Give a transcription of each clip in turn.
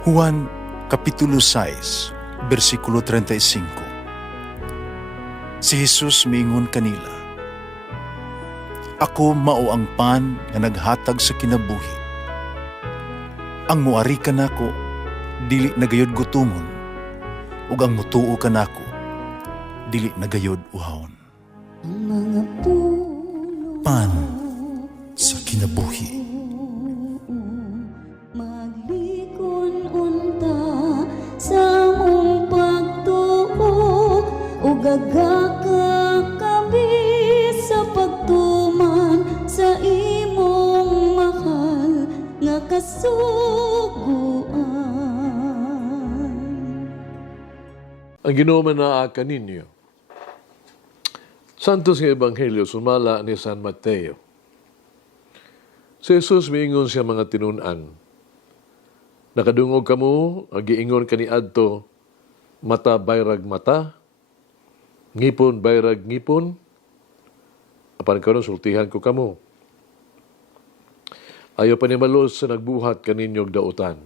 Juan Kapitulo 6, versikulo 35. Si Jesus miingon kanila, "Ako mao ang pan nga naghatag sa kinabuhi. Ang muari kanako dili nagayod gutomon, ug ang mutuo kanako dili nagayod uhawon." Pan sa kinabuhi. Maglikon unta sa mong pagtuo ug gagaka kami sa pagtuman sa imong mahal nga kasuguan. Ang Ginoo manaakan ninyo. Santos nga Ebanghelyo sumala ni San Mateo. Si Jesus miingon siya mga tinunan. Nakadungog kamo, agiingon kaniadto, mata bayrag mata, ngipon bayrag ngipon, apan karon sultihan ko kamo. Ayaw panimalos sa nagbuhat kaninyog dautan.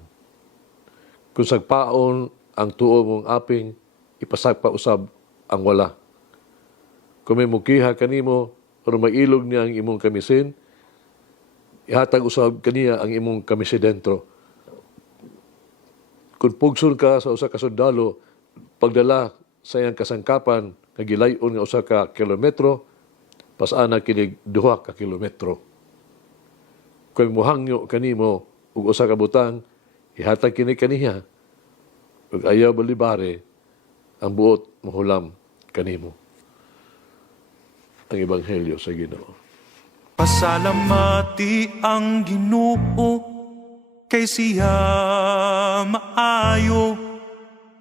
Kung sagpaon ang tuo mong aping, ipasagpa usab ang wala. Kung may mukiha kanimo, o mailog niya ang imong kamisin, ihatag usab kaniya ang imong kamisi dentro. Kung pugson ka sa usa ka sundalo, pagdala sa iyang kasangkapan, nagilayon nga usa ka kilometro, pasana kinig 2 ka kilometro. Kung muhangyo kanimo ug usa ka butang, ihatag kini kaniya, ug ayaw balibare, ang buot mahulam kanimo. Ang Ebanghelyo sa Ginoo. Pasalamati ang Ginoo kay siya maayo,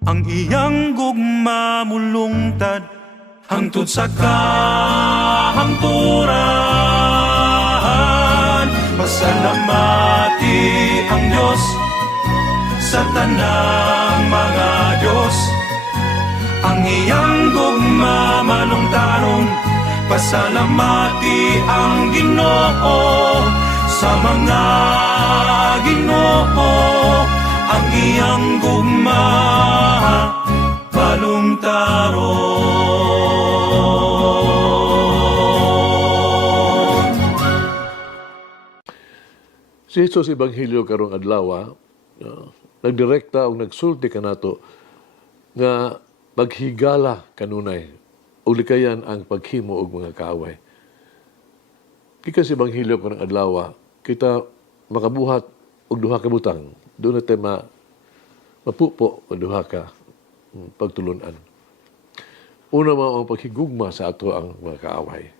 ang iyang gugma mulungtad hangtod sa kahangturan. Pasalamati ang Diyos sa tanang mga Diyos, ang iyang gugma malungtaron. Pasalamati ang Ginoo sa mga Ginoo, ang iyang gugma balungtaron. Si Jesus Ebanghelyo karong adlaw, nagdirekta o nagsulti kanato nga maghigala kanunay o likayan ang paghimo og mga kaaway. Gikan sa Ebanghelyo karong adlaw, kita makabuhat og duha ka butang. Doon natin mapupo o duha ka pagtulunan. Una mao ang paghigugma sa ato ang mga kaaway.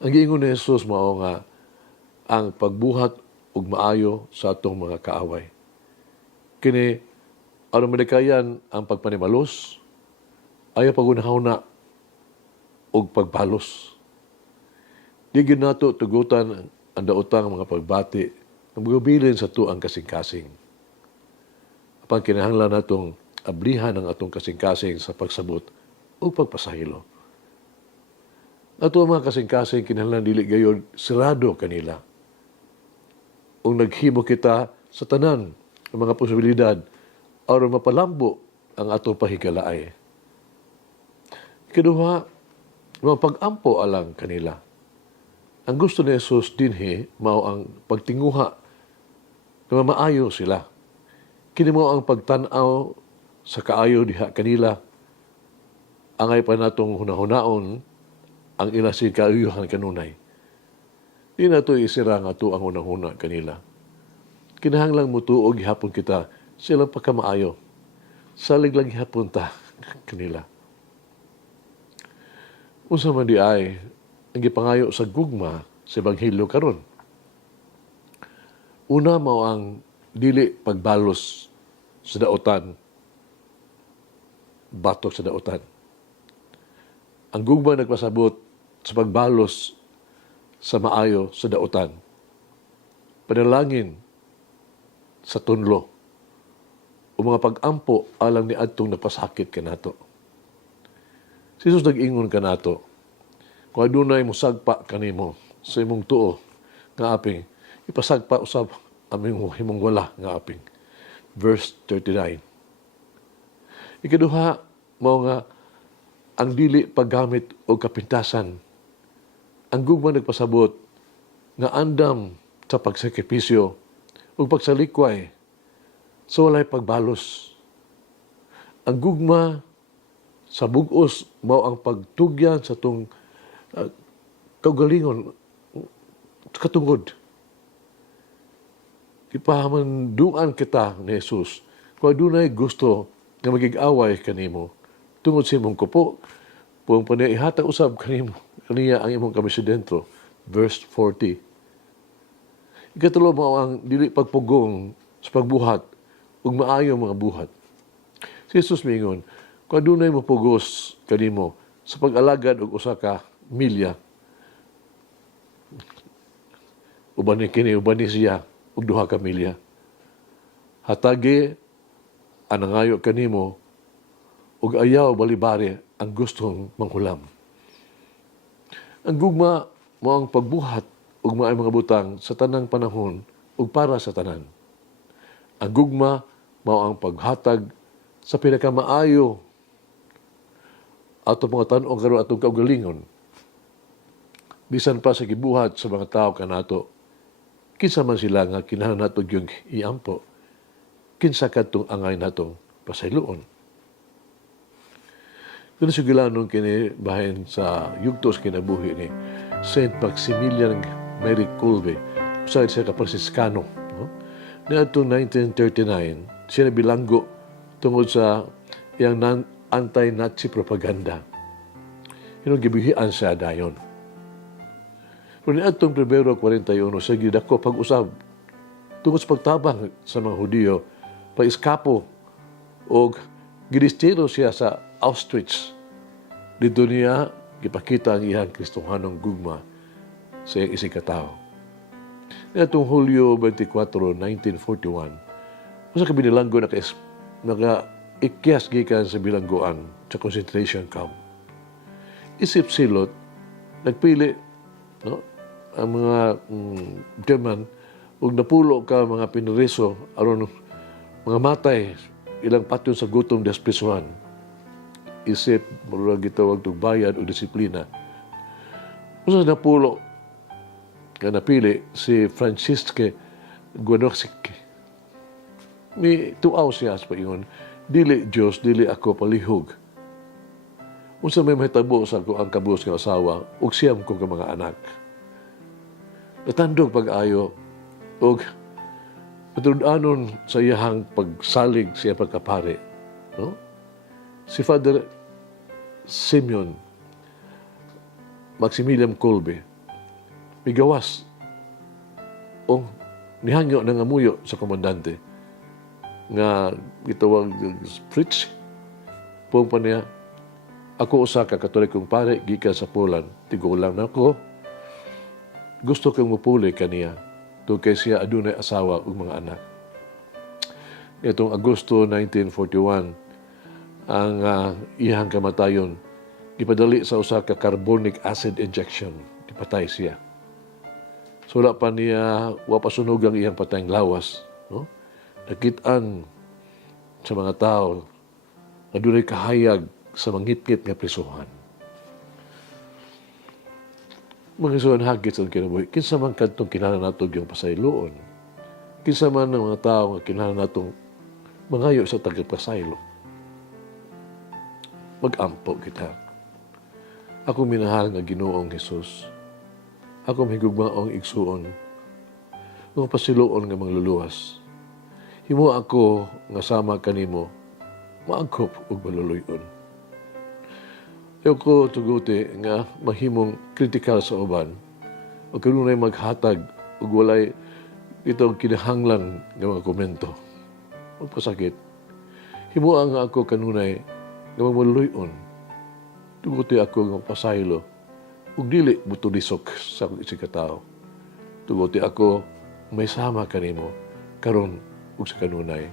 Ang giingon ni Jesus mao nga ang pagbuhat ug maayo sa atong mga kaaway. Kini aron malikayan ang pagpanimalos, ayaw pagunahuna og pagbalos. Di gyud nato tugutan ang daotang mga pagbati nga magabilin sa tuang kasing-kasing. Apan kinahanglan natong ablihan ang atong kasing-kasing sa pagsabot o pagpasahilo. Ato ang mga kasing-kasing kinahanglan dili gayud sirado kanila. Kung naghimo kita sa tanan ng mga posibilidad aron mapalambo ang atong pahigalaay. Kaduha, mga pag-ampo alang kanila. Ang gusto ni Jesus dinhi mao ang pagtinguha na maayo sila. Kini mao ang pagtan-aw sa kaayo diha kanila. Angay pa natong hunahunaon ang ilasig kaayuhan kanunay. Di na ito isira nga ito ang hunahuna kanila. Kinahanglang mutuog gihapon kita silang pagkamaayo. Salig lang gihapon ta kanila. Unsa man di ay ang gipangayo sa gugma sa Ebanghelyo karon. Una mao ang dili pagbalos sa daotan, batok sa daotan. Ang gugma nagpasabot sa pagbalos sa maayo sa daotan. Panalangin sa tunlo o mga pag-ampo alang ni adtong napasakit kanato. Si Jesus nag-ingon kanato, kung adunay musagpa kanimo sa imong tuo nga aping, ipasagpa usab aming himong wala nga aping. verse 39. Ikaduha, mao nga, ang dili paggamit o kapintasan. Ang gugma nagpasabot nga andam sa pagsakripisyo o pagsalikway sa walay pagbalos. Ang gugma sa bugos mao ang pagtugyan sa tung kaugalingon katungod. Ipahamanduan kita ni Jesus kung adunay gusto nga magig-away kanimo tungod sa imong kupo, kung paniya ihatag usab kanimo, kaniya ang imong kamisidentro. Verse 40. Ikatulo mo ang dili pagpugong sa pagbuhat ug maayo mga buhat. Si Jesus mingon, kung adunay mo pugos kanimo sa pag-alagad og usa ka milya, uban ni siya og duha ka milya. Hatagi ang nangayo kanimo ug ayaw balibari ang gustong manghulam. Ang gugma mo ang pagbuhat ug maay mga butang sa tanang panahon ug para sa tanan. Ang gugma mao ang paghatag sa pinakamaayo ato mga tan-ong karon atong kaugalingon. Bisan pa sa gibuhat sa mga tao kanato, kinsa man sila nga kinahanglan nato yung iampo, kinsa kadtong angay natong pasayloon. Kung sugilanon kini bahin sa yugtos kinabuhi ni Saint Maximilian Mary Kolbe, usa siya ka Franciscano. No? Niadtong 1939, siya nabilanggo tungod sa iyang anti-Nazi propaganda. Gibihian siya dayon. Kung niadtong Pebrero 41, sa gidako pag-usab tungod sa pagtabang sa mga Hudiyo, pa-iskapo o gidistino siya sa Auschwitz. Dito niya gipakita ang iyang Kristohanong gugma sa iyang isig katao. Niadtong Hulyo 24, 1941, usa ka binilanggo naka-ikyas gikan sa bilangguan sa concentration camp. Isip silot, nagpili ang mga German ug napulo ka mga piniriso aron mga matay ilang patyon sa gutom desprisuhan. Isip murag gitawag og bayad o disiplina. Usa napulo ka napili si Francisque Guanosik. Ni tuaw siya sa paingon, dili Dios, dili ako palihog. Unsa may mahitabo sa ako ang kabus nga asawa ug siyam ko ka mga anak. Natandog pag-ayo o matuludanon sa iyahang pagsalig siya pagkapare. No? Si Father Simeon Maximilian Kolbe migawas o nihangyo na nga muyo sa komandante nga gitawag Fritz pong pa niya, ako usa ka katolikong pare gikan sa Poland, tigulang na ako. Gusto kang mupuli kaniya tungkay siya adunay asawa ug mga anak. Itong Agosto 1941, ang iyang kamatayon gipadali sa usa ka carbonic acid injection. Gipatay siya. Sula pa niya wa pasunog ang iyang patayng lawas. No? Nakit-an sa mga tao adunay kahayag sa mangitngit nga prisuhan. Mga isuan hagit sa kinabuhi, kinsa man kadtong kinahanglan nato yung pasayloon. Kinsa man ng mga tao nga kinahanglan natong mangayo sa tagapasaylo. Mag-ampo kita. Ako minahal nga Ginoong Hesus. Ako mahigugmaong igsuon. Mga pasiloon nga mangluluwas. Himo ako nga sama kanimo, maagkop ug maluluyon. Ayaw ko tuguti nga mahimong kritikal sa uban o kanunay maghatag o walay itong kinahanglan ng mga komento. Magpasakit. Himuang nga ako kanunay nga magmaluluyon. Tuguti ako nga pasaylo ug dili butulisok sa akong isig katao. Tuguti ako may sama kanimo karon ug sa kanunay.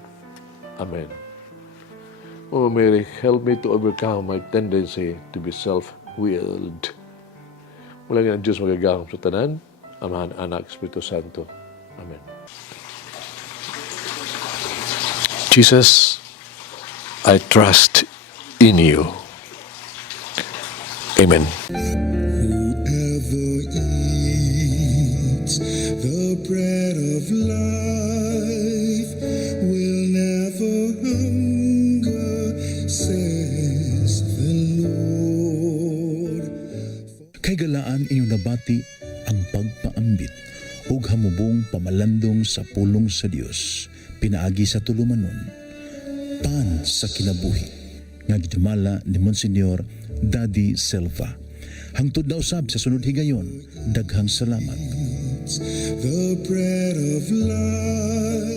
Amen. Mama Mary, help me to overcome my tendency to be self-willed. Mula nga ang Diyos magagahom sa tanan, Amahan, Anak, Espiritu Santo. Amen. Jesus, I trust in you. Amen. Whoever eats the bread of life will never hunger, says the Lord. Kay galaan inyong nabati ang pagpaambit ug hamubong pamalandong sa pulong sa Dios pinaagi sa tulumanon. Pan sa kinabuhi nga gidumala ni Monsignor Daddy Silva. Hangtod na usab sa sunod higayon, daghang salamat. The bread of life